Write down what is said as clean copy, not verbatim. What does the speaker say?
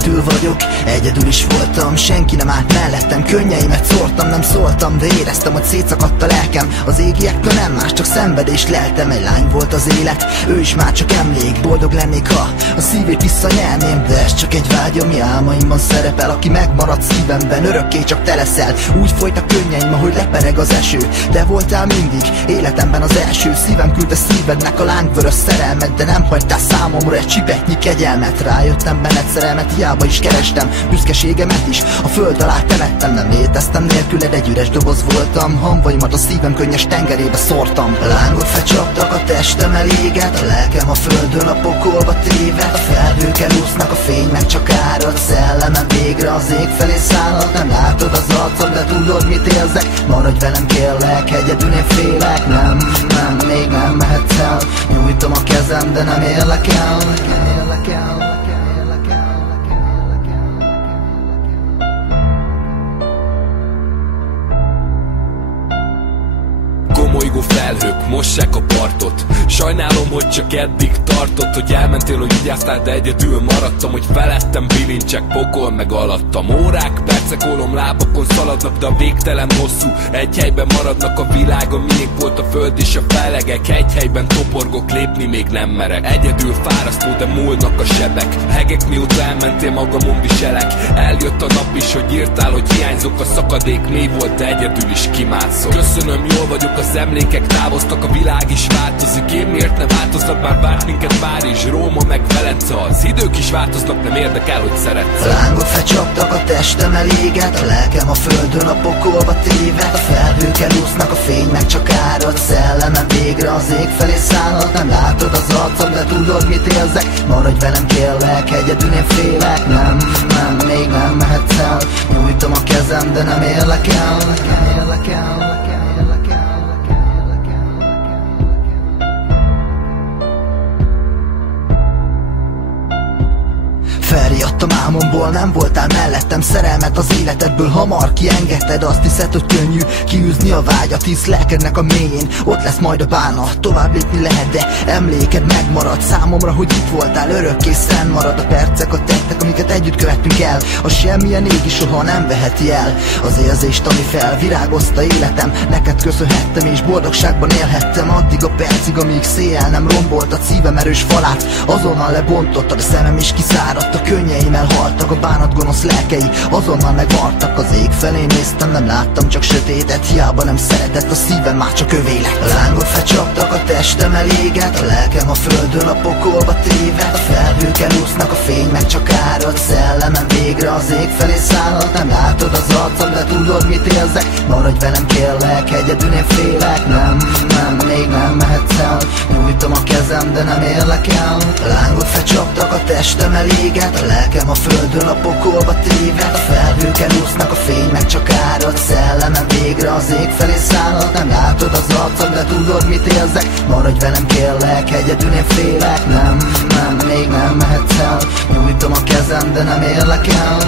egyedül vagyok, egyedül is voltam. Senki nem állt mellettem, könnyeimet szórtam, nem szóltam, de éreztem, hogy szétszakadt a lelkem. Az égiektől nem más, csak szenvedést leltem. Egy lány volt az élet, ő is már csak emlék. Boldog lennék, ha a szívét visszanyerném, de ez csak egy vágy, ami álmaimban szerepel. Aki megmarad szívemben, örökké csak te leszel. Úgy folyt a könnyeim, ahogy lepereg az eső. De voltál mindig életemben az első. Szívem küldte szívednek a lángvörös szerelmet, de nem hagytál számomra egy csipetnyi kegyelmet. Rájöttem benned szerelmet, hiába is kerestem. Büszkeségemet is a föld alá temettem. Nem léteztem nélküled, egy üres doboz voltam. Hamvaimat a szívem könnyes tengerébe szórtam. A lángok felcsaptak, a testem eléget, a lelkem a földön, a pokolba téved. A felhők elúsznak, a fény meg csak árad. Szellemem végre az ég felé szállad. Nem látod az arcom, de tudod mit érzek. Maradj velem kérlek, egyedül én félek. Nem, még nem mehetsz el. Nyújtom a kezem, de nem érlek el. Gomolygó felhők mossák a partot. Sajnálom, hogy csak eddig tartott, hogy elmentél, hogy vigyáztál, de egyedül maradtam, hogy felettem bilincsek, pokol meg alattam. Órák, percek, ólom lábakon szaladnak, de a végtelen hosszú egy helyben maradnak. A világon miénk volt a föld és a felegek. Egy helyben toporgok, lépni még nem merek. Egyedül fárasztó, de múlnak a sebek. Hegek, mióta elmentél, magamon viselek. Eljött a nap is, hogy írtál, hogy hiányzok. A szakadék mély volt, de egyedül is kimászok. Köszönöm, jól vagyok, az emlékek távoztak, a világ is változik. Én miért ne változnak, már várt minket Párizs, Róma meg Velence. Az idők is változnak, nem érdekel, hogy szeretsz. A lángok felcsaptak, a testem eléget, a lelkem a földön, a pokolba téved. A felhők elúsznak, a fény meg csak árad. Szellemem végre az ég felé szállad. Nem látod az arcom, de tudod mit érzek. Maradj velem kérlek, egyedül én félek. Nem, még nem mehetsz el. Nyújtom a kezem, de nem érlek el. Felriadtam álmomból, nem voltál mellettem. Szerelmet az életedből hamar kiengedted. Azt hiszed, hogy könnyű kiűzni a vágyat, hisz lelkednek a mélyén ott lesz majd a bánat. Tovább lépni lehet, de emléked megmarad számomra, hogy itt voltál, örökké szenn marad. A percek, a tettek, amiket együtt követtünk el, a semmilyen égi soha nem veheti el az érzést, ami felvirágozta életem. Neked köszönhettem és boldogságban élhettem, addig a percig, amíg széjjel nem rombolt a szívem erős falát. Azonnal lebontottad, a szemem is kiszáradt, a könnyeim elhaltak, a bánat gonosz lelkei azonnal megvartak. Az ég felé néztem, nem láttam csak sötétet, hiába nem szeretett, a szívem már csak övé lett. A lángok felcsaptak, a testem eléget, a lelkem a földön, a pokolba téved. A felhők elúsznak, a fény meg csak árad. Szellemem végre az ég felé szállad. Nem látod az arcom, de tudod mit érzek. Maradj velem kérlek, egyedül én félek. Nem, még nem mehetsz el. Nyújtom a kezem, de nem érlek el. A lángok felcsaptak, a testem eléget, a lelkem a földön, a pokolba téved. A felhők elúsznak, a fény meg csak árad. Szellemem végre az ég felé szállad. Nem látod az arcom, de tudod mit érzek. Maradj velem kérlek, egyedül én félek. Nem, még nem mehetsz el. Nyújtom a kezem, de nem érlek el.